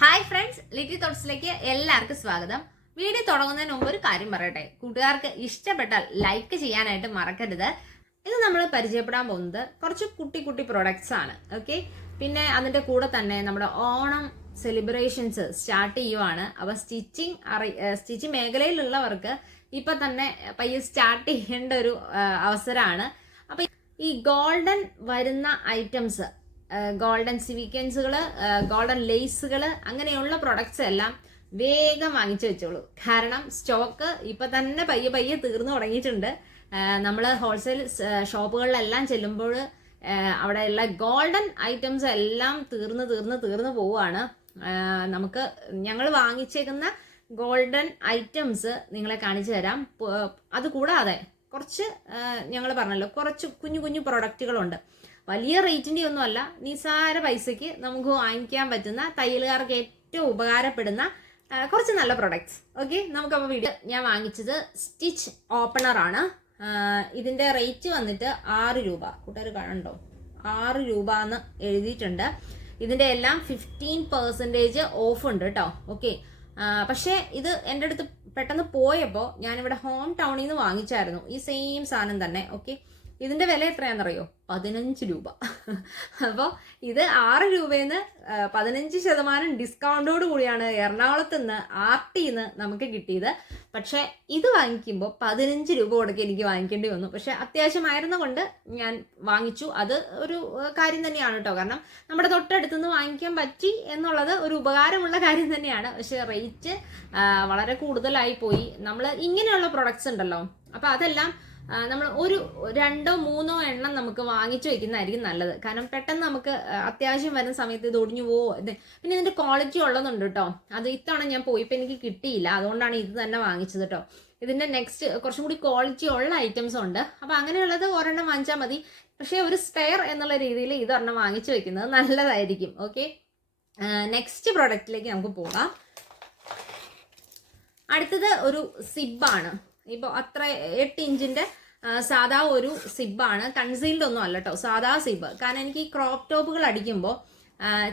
Hi friends Litty തോട്ട്സിലേക്ക് എല്ലാവർക്കും സ്വാഗതം. Video തുടങ്ങുന്നതിന് മുമ്പ് ഒരു കാര്യം പറയട്ടെ. കൂട്ടുകാർക്ക് ഇഷ്ടപ്പെട്ടാൽ ലൈക്ക് ചെയ്യാനായിട്ട് മറക്കരുത്. ഇത് നമ്മൾ പരിചയപ്പെടാൻ പോകുന്നത് കുറച്ച് കുട്ടി കുട്ടി പ്രൊഡക്ട്സ് ആണ്. ഓക്കെ പിന്നെ അതിന്റെ കൂടെ തന്നെ നമ്മുടെ ഓണം സെലിബ്രേഷൻസ് സ്റ്റാർട്ട് ചെയ്യുവാണ്. അപ്പോൾ സ്റ്റിച്ചിങ് അറി സ്റ്റിച്ചിങ് മേഖലയിലുള്ളവർക്ക് ഇപ്പൊ തന്നെ പയ്യെ സ്റ്റാർട്ട് ചെയ്യേണ്ട ഒരു അവസരമാണ്. അപ്പൊ ഈ ഗോൾഡൻ വരുന്ന ഐറ്റംസ് ഗോൾഡൻ സിവിക്കൻസുകൾ ഗോൾഡൻ ലേസുകൾ അങ്ങനെയുള്ള പ്രൊഡക്ട്സ് എല്ലാം വേഗം വാങ്ങിച്ചു വെച്ചോളൂ. കാരണം സ്റ്റോക്ക് ഇപ്പൊ തന്നെ പയ്യെ പയ്യെ തീർന്നു തുടങ്ങിയിട്ടുണ്ട്. നമ്മൾ ഹോൾസെയിൽ ഷോപ്പുകളിലെല്ലാം ചെല്ലുമ്പോൾ അവിടെയുള്ള ഗോൾഡൻ ഐറ്റംസ് എല്ലാം തീർന്ന് തീർന്ന് തീർന്നു പോവുകയാണ്. നമുക്ക് ഞങ്ങൾ വാങ്ങിച്ചേക്കുന്ന ഗോൾഡൻ ഐറ്റംസ് നിങ്ങളെ കാണിച്ചു തരാം. അതുകൂടാതെ കുറച്ച് ഞങ്ങൾ പറഞ്ഞല്ലോ കുറച്ച് കുഞ്ഞു കുഞ്ഞു പ്രൊഡക്റ്റുകളുണ്ട് വലിയ റേറ്റിന്റെ ഒന്നും അല്ല. നിസാര പൈസയ്ക്ക് നമുക്ക് വാങ്ങിക്കാൻ പറ്റുന്ന തയ്യലുകാർക്ക് ഏറ്റവും ഉപകാരപ്പെടുന്ന കുറച്ച് നല്ല പ്രൊഡക്ട്സ് ഓക്കെ നമുക്കപ്പോൾ വീഡിയോ ഞാൻ വാങ്ങിച്ചത് സ്റ്റിച്ച് ഓപ്പണറാണ് ഇതിന്റെ റേറ്റ് വന്നിട്ട് ആറ് രൂപ. കൂട്ടുകാർ കാണണ്ടോ ആറ് രൂപ എന്ന് എഴുതിയിട്ടുണ്ട്. ഇതിന്റെ എല്ലാം ഫിഫ്റ്റീൻ പെർസെന്റേജ് ഓഫ് ഉണ്ട് കേട്ടോ ഓക്കെ പക്ഷേ ഇത് എന്റെ അടുത്ത് പെട്ടെന്ന് പോയപ്പോൾ ഞാനിവിടെ ഹോം ടൗണിൽ നിന്ന് വാങ്ങിച്ചായിരുന്നു. ഈ സെയിം സാധനം തന്നെ. ഓക്കെ ഇതിന്റെ വില എത്രയാണെന്നറിയോ? പതിനഞ്ച് രൂപ. അപ്പോൾ ഇത് ആറ് രൂപയിൽ നിന്ന് പതിനഞ്ച് ശതമാനം ഡിസ്കൗണ്ടോട് കൂടിയാണ് എറണാകുളത്ത് നിന്ന് ആർ നിന്ന് നമുക്ക് കിട്ടിയത്. പക്ഷേ ഇത് വാങ്ങിക്കുമ്പോൾ പതിനഞ്ച് രൂപ കൊടുക്കുക എനിക്ക് വാങ്ങിക്കേണ്ടി വന്നു. പക്ഷെ അത്യാവശ്യമായിരുന്ന കൊണ്ട് ഞാൻ വാങ്ങിച്ചു. അത് ഒരു കാര്യം തന്നെയാണ് കേട്ടോ. കാരണം നമ്മുടെ തൊട്ടടുത്തുനിന്ന് വാങ്ങിക്കാൻ പറ്റി എന്നുള്ളത് ഒരു ഉപകാരമുള്ള കാര്യം തന്നെയാണ്. പക്ഷെ റേറ്റ് വളരെ കൂടുതലായി പോയി. നമ്മൾ ഇങ്ങനെയുള്ള പ്രൊഡക്ട്സ് ഉണ്ടല്ലോ. അപ്പോൾ അതെല്ലാം നമ്മൾ ഒരു രണ്ടോ മൂന്നോ എണ്ണം നമുക്ക് വാങ്ങിച്ചു വെക്കുന്നതായിരിക്കും നല്ലത്. കാരണം പെട്ടെന്ന് നമുക്ക് അത്യാവശ്യം വരുന്ന സമയത്ത് ഇത് ഒടിഞ്ഞു പോവോ പിന്നെ ഇതിന്റെ ക്വാളിറ്റി ഉള്ളതുണ്ട് കേട്ടോ അത് ഇത്തവണ ഞാൻ പോയിപ്പോൾ എനിക്ക് കിട്ടിയില്ല. അതുകൊണ്ടാണ് ഇത് തന്നെ വാങ്ങിച്ചത് കേട്ടോ ഇതിന്റെ നെക്സ്റ്റ് കുറച്ചും കൂടി ക്വാളിറ്റി ഉള്ള ഐറ്റംസ് ഉണ്ട്. അപ്പോൾ അങ്ങനെയുള്ളത് ഒരെണ്ണം വാങ്ങിച്ചാൽ മതി. പക്ഷേ ഒരു സ്പെയർ എന്നുള്ള രീതിയിൽ ഇതൊരെണ്ണം വാങ്ങിച്ചു വെക്കുന്നത് നല്ലതായിരിക്കും. ഓക്കെ നെക്സ്റ്റ് പ്രോഡക്റ്റിലേക്ക് നമുക്ക് പോകാം. അടുത്തത് ഒരു സിബാണ് ഇപ്പോൾ അത്ര എട്ട് ഇഞ്ചിന്റെ സാധാ ഒരു സിബാണ്. കൺസീൽഡ് ഒന്നും അല്ല കേട്ടോ സാധാ സിബ്. കാരണം എനിക്ക് ക്രോപ്പ് ടോപ്പുകൾ അടിക്കുമ്പോൾ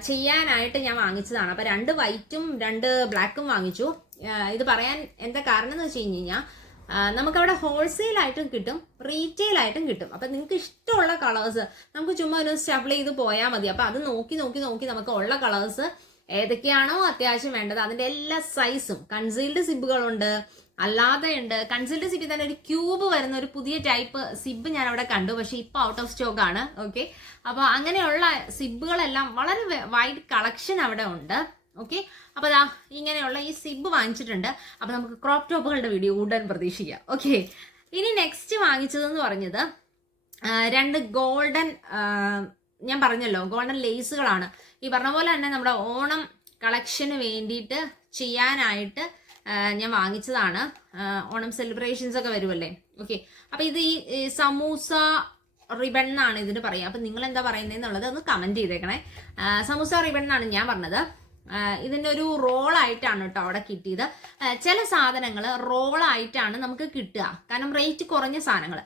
ചെയ്യാനായിട്ട് ഞാൻ വാങ്ങിച്ചതാണ്. അപ്പോൾ രണ്ട് വൈറ്റും രണ്ട് ബ്ലാക്കും വാങ്ങിച്ചു. ഇത് പറയാൻ എന്താ കാരണം എന്ന് വെച്ച് കഴിഞ്ഞ് കഴിഞ്ഞാൽ നമുക്കവിടെ ഹോൾസെയിൽ ആയിട്ടും കിട്ടും റീറ്റെയിൽ ആയിട്ടും കിട്ടും. അപ്പം നിങ്ങൾക്ക് ഇഷ്ടമുള്ള കളേഴ്സ് നമുക്ക് ചുമ്മാ ഒരു സ്റ്റബിൾ ചെയ്ത് പോയാൽ മതി. അപ്പം അത് നോക്കി നോക്കി നോക്കി നമുക്ക് ഉള്ള കളേഴ്സ് ഏതൊക്കെയാണോ അത്യാവശ്യം വേണ്ടത്. അതിന്റെ എല്ലാ സൈസും കൺസീൽഡ് സിബുകളുണ്ട്. അല്ലാതെ ഉണ്ട്. കൺസൾട്ട് സിബിൽ തന്നെ ഒരു ക്യൂബ് വരുന്ന ഒരു പുതിയ ടൈപ്പ് സിബ് ഞാൻ അവിടെ കണ്ടു. പക്ഷേ ഇപ്പൊ ഔട്ട് ഓഫ് സ്റ്റോക്ക് ആണ്. ഓക്കെ അപ്പൊ അങ്ങനെയുള്ള സിബുകളെല്ലാം വളരെ വൈഡ് കളക്ഷൻ അവിടെ ഉണ്ട്. ഓക്കെ അപ്പോൾ അതാ ഇങ്ങനെയുള്ള ഈ സിബ് വാങ്ങിച്ചിട്ടുണ്ട്. അപ്പോൾ നമുക്ക് ക്രോപ്പ് ടോപ്പുകളുടെ വീഡിയോ ഉടൻ പ്രതീക്ഷിക്കാം. ഓക്കെ ഇനി നെക്സ്റ്റ് വാങ്ങിച്ചതെന്ന് പറഞ്ഞത് രണ്ട് ഗോൾഡൻ ഞാൻ പറഞ്ഞല്ലോ ഗോൾഡൻ ലേസുകളാണ് ഈ പറഞ്ഞ പോലെ തന്നെ നമ്മുടെ ഓണം കളക്ഷന് വേണ്ടിയിട്ട് ചെയ്യാനായിട്ട് ഞാൻ വാങ്ങിച്ചതാണ്. ഓണം സെലിബ്രേഷൻസ് ഒക്കെ വരുമല്ലേ ഓക്കെ അപ്പോൾ ഇത് ഈ സമൂസ റിബൺ എന്നാണ് ഇതിന് പറയുക. അപ്പൊ നിങ്ങൾ എന്താ പറയുന്നത് ഒന്ന് കമന്റ് ചെയ്തേക്കണേ. സമൂസ റിബൺ എന്നാണ് ഞാൻ പറഞ്ഞത്. ഇതിന്റെ ഒരു റോളായിട്ടാണ് കേട്ടോ അവിടെ കിട്ടിയത്. ചില സാധനങ്ങൾ റോളായിട്ടാണ് നമുക്ക് കിട്ടുക. കാരണം റേറ്റ് കുറഞ്ഞ സാധനങ്ങൾ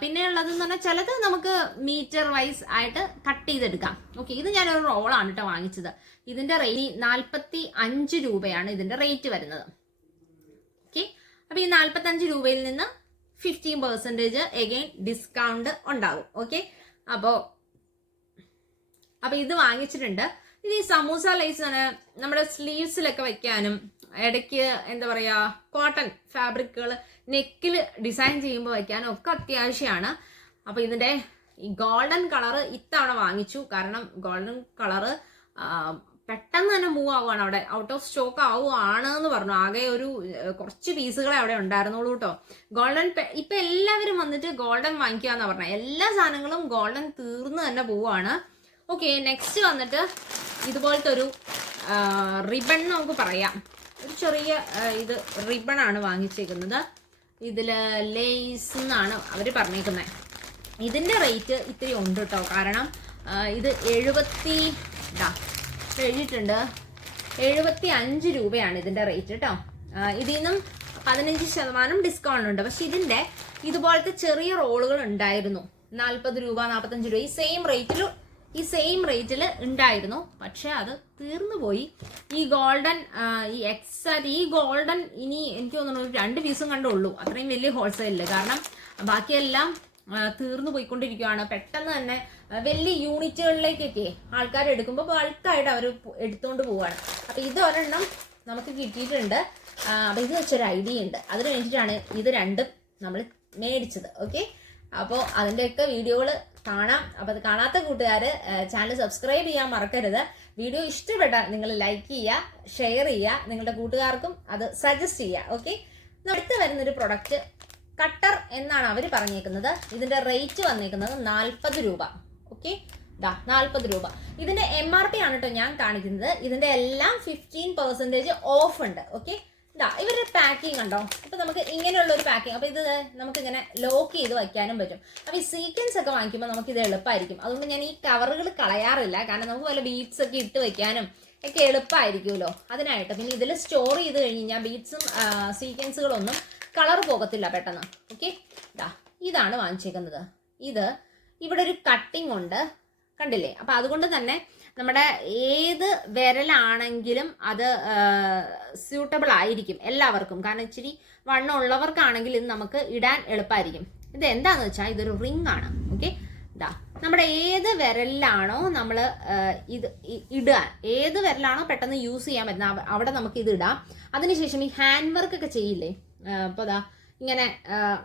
പിന്നെ ഉള്ളതെന്ന് പറഞ്ഞാൽ ചിലത് നമുക്ക് മീറ്റർ വൈസ് ആയിട്ട് കട്ട് ചെയ്തെടുക്കാം. ഓക്കെ ഇത് ഞാൻ ഒരു റോളാണ് കേട്ടോ വാങ്ങിച്ചത്. ഇതിന്റെ റേറ്റ് നാൽപ്പത്തി അഞ്ച് രൂപയാണ് ഇതിന്റെ റേറ്റ് വരുന്നത്. ഓക്കെ അപ്പൊ ഈ നാൽപ്പത്തി അഞ്ച് രൂപയിൽ നിന്ന് ഫിഫ്റ്റീൻ പെർസെന്റേജ് എഗെയിൻ ഡിസ്കൗണ്ട് ഉണ്ടാകും ഓക്കെ അപ്പോ അപ്പൊ ഇത് വാങ്ങിച്ചിട്ടുണ്ട്. ഇനി ഈ സമൂസ ലൈസ് ആണ് നമ്മുടെ സ്ലീവ്സിലൊക്കെ വെക്കാനും ഇടയ്ക്ക് എന്താ പറയാ കോട്ടൺ ഫാബ്രിക്കുകൾ നെക്കിൽ ഡിസൈൻ ചെയ്യുമ്പോൾ വയ്ക്കാനും ഒക്കെ അത്യാവശ്യമാണ്. അപ്പൊ ഇതിന്റെ ഈ ഗോൾഡൻ കളറ് ഇത്തവണ വാങ്ങിച്ചു. കാരണം ഗോൾഡൻ കളറ് പെട്ടെന്ന് തന്നെ മൂവ് ആവുകയാണ് അവിടെ. ഔട്ട് ഓഫ് സ്റ്റോക്ക് ആവുകയാണ് എന്ന് പറഞ്ഞു. ആകെ ഒരു കുറച്ച് പീസുകളെ അവിടെ ഉണ്ടായിരുന്നുള്ളൂ കേട്ടോ. ഗോൾഡൻ ഇപ്പൊ എല്ലാവരും വന്നിട്ട് ഗോൾഡൻ വാങ്ങിക്കുക എന്ന് പറഞ്ഞത് എല്ലാ സാധനങ്ങളും ഗോൾഡൻ തീർന്നു തന്നെ പോവാണ് ഓക്കെ നെക്സ്റ്റ് വന്നിട്ട് ഇതുപോലത്തെ ഒരു റിബൺ നമുക്ക് പറയാം. ഒരു ചെറിയ ഇത് റിബൺ ആണ് വാങ്ങിച്ചേക്കുന്നത്. ഇതിൽ ലേസ് എന്നാണ് അവർ പറഞ്ഞേക്കുന്നത് ഇതിന്റെ റേറ്റ് ഇത്തിരി ഉണ്ട് കേട്ടോ കാരണം ഇത് എഴുപത്തി ഇതാ കഴിഞ്ഞിട്ടുണ്ട് എഴുപത്തി അഞ്ച് രൂപയാണ് ഇതിന്റെ റേറ്റ് കേട്ടോ ഇതിൽ നിന്നും പതിനഞ്ച് ശതമാനം ഡിസ്കൗണ്ട് ഉണ്ട്. പക്ഷെ ഇതിന്റെ ഇതുപോലത്തെ ചെറിയ റോളുകൾ ഉണ്ടായിരുന്നു. നാൽപ്പത് രൂപ നാൽപ്പത്തഞ്ച് രൂപ ഈ സെയിം റേറ്റിൽ ഈ സെയിം റേറ്റിൽ ഉണ്ടായിരുന്നു പക്ഷെ അത് തീർന്നു പോയി. ഈ ഗോൾഡൻ ഈ എക്സാക്ട് ഈ ഗോൾഡൻ ഇനി എനിക്ക് തോന്നുന്നു രണ്ട് പീസും കണ്ടുള്ളൂ അത്രയും വലിയ ഹോൾസെയിലിൽ കാരണം ബാക്കിയെല്ലാം തീർന്നു പോയിക്കൊണ്ടിരിക്കുകയാണ് പെട്ടെന്ന് തന്നെ വലിയ യൂണിറ്റുകളിലേക്കൊക്കെ ആൾക്കാർ എടുക്കുമ്പോൾ ബൾക്കായിട്ട് അവർ എടുത്തുകൊണ്ട് പോവാണ്. അപ്പം ഇതൊരെണ്ണം നമുക്ക് കിട്ടിയിട്ടുണ്ട്. അപ്പം ഇത് വെച്ചൊരു ഐഡിയ ഉണ്ട് അതിന് വേണ്ടിയിട്ടാണ് ഇത് രണ്ടും നമ്മൾ മേടിച്ചത്. ഓക്കെ? അപ്പോൾ അതിന്റെയൊക്കെ വീഡിയോകൾ കാണാം. അപ്പോൾ അത് കാണാത്ത കൂട്ടുകാർ ചാനൽ സബ്സ്ക്രൈബ് ചെയ്യാൻ മറക്കരുത്. വീഡിയോ ഇഷ്ടപ്പെട്ടാൽ നിങ്ങൾ ലൈക്ക് ചെയ്യുക ഷെയർ ചെയ്യുക നിങ്ങളുടെ കൂട്ടുകാർക്കും അത് സജസ്റ്റ് ചെയ്യുക ഓക്കെ അടുത്ത് വരുന്നൊരു പ്രൊഡക്റ്റ് കട്ടർ എന്നാണ് അവർ പറഞ്ഞേക്കുന്നത്. ഇതിന്റെ റേറ്റ് വന്നേക്കുന്നത് നാൽപ്പത് രൂപ ഓക്കെ ദാ നാൽപ്പത് രൂപ. ഇതിന്റെ എം ആർ പി ആണ് കേട്ടോ ഞാൻ കാണിക്കുന്നത്. ഇതിന്റെ എല്ലാം ഫിഫ്റ്റീൻ പെർസെന്റേജ് ഓഫ് ഉണ്ട് ഓക്കെ ഇതാ ഇവരുടെ പാക്കിംഗ് ഉണ്ടോ അപ്പോൾ നമുക്ക് ഇങ്ങനെയുള്ള ഒരു പാക്കിംഗ് അപ്പോൾ ഇത് നമുക്ക് ഇങ്ങനെ ലോക്ക് ചെയ്ത് വയ്ക്കാനും പറ്റും. അപ്പൊ ഈ സീക്വൻസ് ഒക്കെ വാങ്ങിക്കുമ്പോൾ നമുക്ക് ഇത് എളുപ്പമായിരിക്കും അതുകൊണ്ട് ഞാൻ ഈ കവറുകൾ കളയാറില്ല. കാരണം നമുക്ക് വല്ല ബീഡ്സ് ഒക്കെ ഇട്ട് വയ്ക്കാനും ഒക്കെ എളുപ്പമായിരിക്കുമല്ലോ അതിനായിട്ട് പിന്നെ ഇതിൽ സ്റ്റോർ ചെയ്ത് കഴിഞ്ഞ് കഴിഞ്ഞാൽ ബീഡ്സും സീക്വൻസുകളൊന്നും കളർ പോകത്തില്ല പെട്ടെന്ന്. ഓക്കെ ഇതാ ഇതാണ് വാങ്ങിച്ചേക്കുന്നത്. ഇത് ഇവിടെ ഒരു കട്ടിംഗ് ഉണ്ട്. കണ്ടില്ലേ? അപ്പൊ അതുകൊണ്ട് തന്നെ നമ്മുടെ ഏത് വിരലാണെങ്കിലും അത് സ്യൂട്ടബിൾ ആയിരിക്കും എല്ലാവർക്കും. കാരണം ഇച്ചിരി വണ്ണം ഉള്ളവർക്കാണെങ്കിൽ ഇത് നമുക്ക് ഇടാൻ എളുപ്പമായിരിക്കും. ഇത് എന്താന്ന് വെച്ചാൽ ഇതൊരു റിംഗ് ആണ് ഓക്കെ? ഇതാ നമ്മുടെ ഏത് വിരലിലാണോ നമ്മൾ ഇത് ഇടുക. ഏത് വിരലാണോ പെട്ടെന്ന് യൂസ് ചെയ്യാൻ പറ്റുന്ന അവിടെ നമുക്ക് ഇത് ഇടാം. അതിനുശേഷം ഈ ഹാൻഡ് വർക്ക് ഒക്കെ ചെയ്യില്ലേ? അപ്പോൾ അതാ ഇങ്ങനെ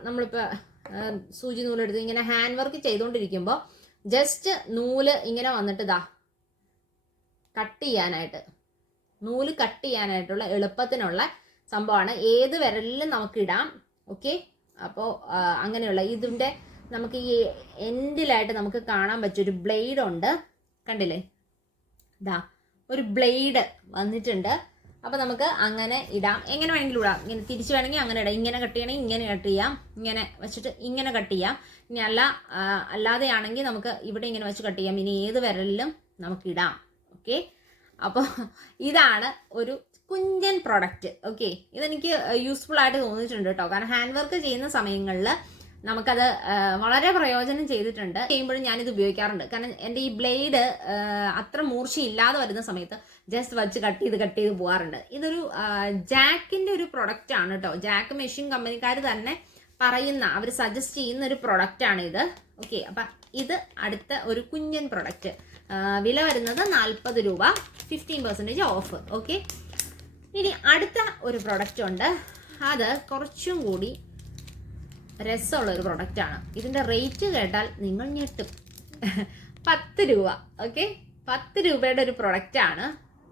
നമ്മളിപ്പോൾ സൂചി നൂലെടുത്ത് ഇങ്ങനെ ഹാൻഡ് വർക്ക് ചെയ്തുകൊണ്ടിരിക്കുമ്പോൾ ജസ്റ്റ് നൂൽ ഇങ്ങനെ വന്നിട്ട് ഇതാ കട്ട് ചെയ്യാനായിട്ട്. നൂൽ കട്ട് ചെയ്യാനായിട്ടുള്ള എളുപ്പത്തിനുള്ള സംഭവമാണ്. ഏത് വിരലിലും നമുക്ക് ഇടാം ഓക്കെ അപ്പോൾ അങ്ങനെയുള്ള ഇതിന്റെ നമുക്ക് ഈ എൻഡിലായിട്ട് നമുക്ക് കാണാൻ പറ്റിയൊരു ബ്ലേഡ് ഉണ്ട് കണ്ടില്ലേ? ഇതാ ഒരു ബ്ലേഡ് വന്നിട്ടുണ്ട്. അപ്പോൾ നമുക്ക് അങ്ങനെ ഇടാം. എങ്ങനെ വേണമെങ്കിലും ഇടാം. ഇങ്ങനെ തിരിച്ച് വേണമെങ്കിൽ അങ്ങനെ ഇടാം. ഇങ്ങനെ കട്ട് ചെയ്യണമെങ്കിൽ ഇങ്ങനെ കട്ട് ചെയ്യാം. ഇങ്ങനെ വെച്ചിട്ട് ഇങ്ങനെ കട്ട് ചെയ്യാം. ഇനി അല്ല അല്ലാതെയാണെങ്കിൽ നമുക്ക് ഇവിടെ ഇങ്ങനെ വെച്ച് കട്ട് ചെയ്യാം. ഇനി ഏത് വിരലിലും നമുക്ക് ഇടാം ഓക്കെ? അപ്പോൾ ഇതാണ് ഒരു കുഞ്ഞൻ പ്രൊഡക്റ്റ് ഓക്കെ? ഇതെനിക്ക് യൂസ്ഫുൾ ആയിട്ട് തോന്നിയിട്ടുണ്ട് കേട്ടോ. കാരണം ഹാൻഡ് വർക്ക് ചെയ്യുന്ന സമയങ്ങളിൽ നമുക്കത് വളരെ പ്രയോജനം ചെയ്തിട്ടുണ്ട്. ചെയ്യുമ്പോഴും ഞാനിത് ഉപയോഗിക്കാറുണ്ട്. കാരണം എന്റെ ഈ ബ്ലേഡ് അത്ര മൂർച്ചയില്ലാതെ വരുന്ന സമയത്ത് ജസ്റ്റ് വച്ച് കട്ട് ചെയ്ത് കട്ട് ചെയ്ത് പോകാറുണ്ട് ഇതൊരു ജാക്കിന്റെ ഒരു പ്രൊഡക്റ്റ് ആണ് കേട്ടോ. ജാക്ക് മെഷീൻ കമ്പനിക്കാർ തന്നെ പറയുന്ന അവർ സജസ്റ്റ് ചെയ്യുന്ന ഒരു പ്രൊഡക്റ്റ് ആണ് ഇത്. ഓക്കെ? അപ്പം ഇത് അടുത്ത ഒരു കുഞ്ഞൻ പ്രൊഡക്റ്റ് വില വരുന്നത് നാൽപ്പത് രൂപ. ഫിഫ്റ്റീൻ പെർസെന്റേജ് ഓഫ് ഓക്കെ ഇനി അടുത്ത ഒരു പ്രൊഡക്റ്റ് ഉണ്ട്. അത് കുറച്ചും കൂടി രസമുള്ള ഒരു പ്രൊഡക്റ്റാണ് ഇതിന്റെ റേറ്റ് കേട്ടാൽ നിങ്ങൾ ഞെട്ടും. പത്ത് രൂപ. ഓക്കെ പത്ത് രൂപയുടെ ഒരു പ്രൊഡക്റ്റാണ്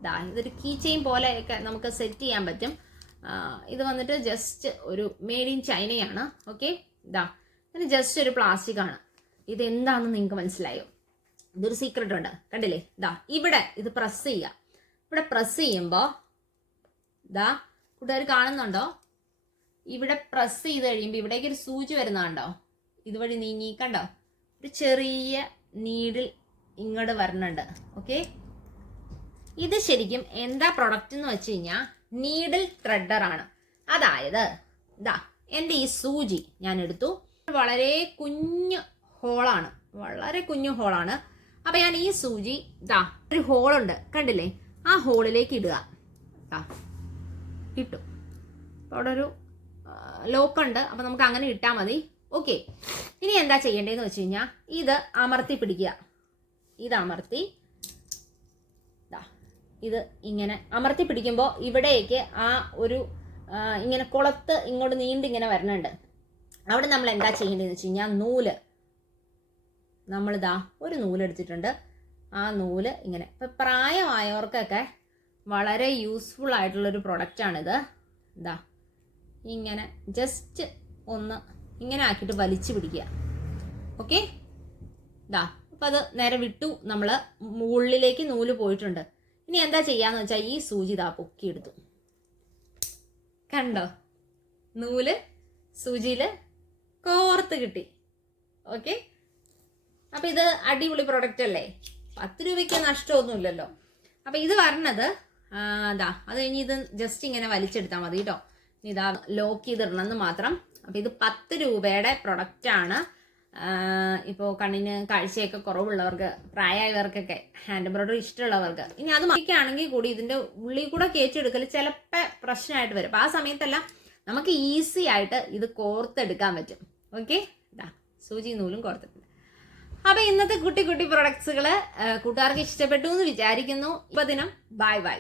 ആണ്. ഇതൊരു കീ ചെയിൻ പോലെയൊക്കെ നമുക്ക് സെറ്റ് ചെയ്യാൻ പറ്റും. ഇത് വന്നിട്ട് ജസ്റ്റ് ഒരു മെയ്ഡ് ഇൻ ചൈനയാണ് ഓക്കെ ഇതാ ഇത് ജസ്റ്റ് ഒരു പ്ലാസ്റ്റിക് ആണ്. ഇത് എന്താണെന്ന് നിങ്ങൾക്ക് മനസ്സിലായോ? ഇതൊരു സീക്രട്ട് ഉണ്ട്. കണ്ടില്ലേ? ഇതാ ഇവിടെ ഇത് പ്രസ് ചെയ്യുക ഇവിടെ പ്രസ് ചെയ്യുമ്പോൾ ഇതാ കൂട്ടുകാർ കാണുന്നുണ്ടോ? ഇവിടെ പ്രസ് ചെയ്ത് കഴിയുമ്പോൾ ഇവിടേക്ക് ഒരു സൂചി വരുന്നുണ്ടോ ഇതുവഴി നീങ്ങി കണ്ടോ? ഒരു ചെറിയ നീഡിൽ ഇങ്ങോട്ട് വരുന്നുണ്ട് ഓക്കെ ഇത് ശരിക്കും എന്താ പ്രൊഡക്റ്റ് എന്ന് വെച്ച് കഴിഞ്ഞാൽ നീഡിൽ ത്രെഡർ ആണ്. അതായത് ഇതാ എന്റെ ഈ സൂചി ഞാൻ എടുത്തു. വളരെ കുഞ്ഞു ഹോളാണ് വളരെ കുഞ്ഞു ഹോളാണ് അപ്പം ഞാൻ ഈ സൂചി ഇതാ ഒരു ഹോളുണ്ട് കണ്ടില്ലേ? ആ ഹോളിലേക്ക് ഇടുക. ഇതാ അപ്പോൾ അവിടെ ഒരു ലോക്ക് ഉണ്ട്. അപ്പം നമുക്ക് അങ്ങനെ ഇട്ടാൽ മതി. ഓക്കെ ഇനി എന്താ ചെയ്യേണ്ടതെന്ന് വെച്ച് കഴിഞ്ഞാൽ ഇത് അമർത്തി പിടിക്കുക. ഇത് അമർത്തി. ഇത് ഇങ്ങനെ അമർത്തി പിടിക്കുമ്പോൾ ഇവിടേക്ക് ആ ഒരു ഇങ്ങനെ കുളത്ത് ഇങ്ങോട്ട് നീണ്ടിങ്ങനെ വരണുണ്ട്. അവിടെ നമ്മൾ എന്താ ചെയ്യേണ്ടതെന്ന് വെച്ച് കഴിഞ്ഞാൽ നൂൽ നമ്മളിതാ ഒരു നൂലെടുത്തിട്ടുണ്ട്. ആ നൂൽ ഇങ്ങനെ. ഇപ്പം പ്രായമായവർക്കൊക്കെ വളരെ യൂസ്ഫുൾ ആയിട്ടുള്ളൊരു പ്രൊഡക്റ്റാണിത് ഇതാ. ഇങ്ങനെ ജസ്റ്റ് ഒന്ന് ഇങ്ങനെ ആക്കിയിട്ട് വലിച്ചു പിടിക്കുക. ഓക്കെ ഇതാ. അപ്പം അത് നേരെ വിട്ടു. നമ്മൾ മുകളിലേക്ക് നൂൽ പോയിട്ടുണ്ട്. ഇനി എന്താ ചെയ്യാന്ന് വെച്ചാൽ ഈ സൂചി ഇതാ പൊക്കിയെടുത്തു. കണ്ടോ? നൂൽ സൂചിയിൽ കോർത്ത് കിട്ടി. ഓക്കെ അപ്പം ഇത് അടിപൊളി പ്രൊഡക്റ്റ് അല്ലേ? പത്ത് രൂപയ്ക്ക് നഷ്ടമൊന്നുമില്ലല്ലോ. അപ്പം ഇത് പറഞ്ഞത് അതാ അത് കഴിഞ്ഞ് ഇത് ജസ്റ്റ് ഇങ്ങനെ വലിച്ചെടുത്താൽ മതി കേട്ടോ ഇതാ ലോക്ക് ചെയ്തിടണമെന്ന് മാത്രം. അപ്പം ഇത് പത്ത് രൂപയുടെ പ്രൊഡക്റ്റ് ആണ്. ഇപ്പോൾ കണ്ണിന് കാഴ്ചയൊക്കെ കുറവുള്ളവർക്ക് പ്രായമായവർക്കൊക്കെ ഹാൻഡ് എംബ്രോയിഡറി ഇഷ്ടമുള്ളവർക്ക്. ഇനി അത് മറിക്കുകയാണെങ്കിൽ കൂടി ഇതിന്റെ ഉള്ളിൽ കൂടെ കയറ്റിയെടുക്കൽ ചിലപ്പോൾ പ്രശ്നമായിട്ട് വരും. അപ്പോൾ ആ സമയത്തല്ല നമുക്ക് ഈസി ആയിട്ട് ഇത് കോർത്തെടുക്കാൻ പറ്റും. ഓക്കെ ഇതാ സൂചി നൂലും കോർത്തിട്ടുണ്ട് അപ്പോൾ ഇന്നത്തെ കുട്ടി കുട്ടി പ്രൊഡക്ട്സുകൾ കൂട്ടുകാർക്ക് ഇഷ്ടപ്പെട്ടു എന്ന് വിചാരിക്കുന്നു. ഇപ്പൊ ദിനം ബൈ ബൈ